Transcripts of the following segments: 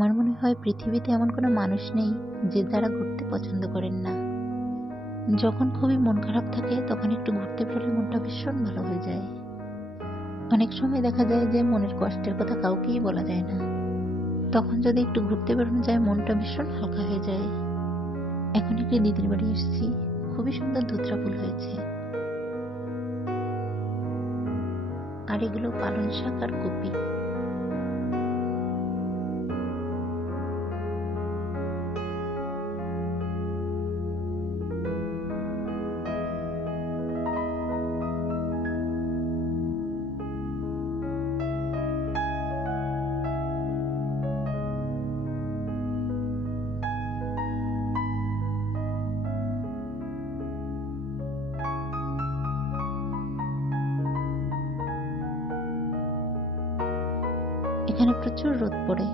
আমার মনে হয় পৃথিবীতে এমন কোনো মানুষ নেই যে যারা ঘুরতে পছন্দ করেন না। যখন খুবই মন খারাপ থাকে তখন একটু ঘুরতে বেরোলে মনটা ভীষণ ভালো হয়ে যায়। অনেক সময় দেখা যায় যে মনের কষ্টের কথা কাউকেই বলা যায় না, তখন যদি একটু ঘুরতে বেরোনো যায় মনটা ভীষণ হালকা হয়ে যায়। এখন একটি দিদির বাড়ি এসেছি, খুবই সুন্দর ধুতরা ফুল হয়েছে। আর এগুলো পালং শাক আর কপি। এখানে প্রচুর রোদ পড়ে,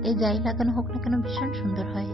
তাই যাই লাগানো হোক না কেন ভীষণ সুন্দর হয়।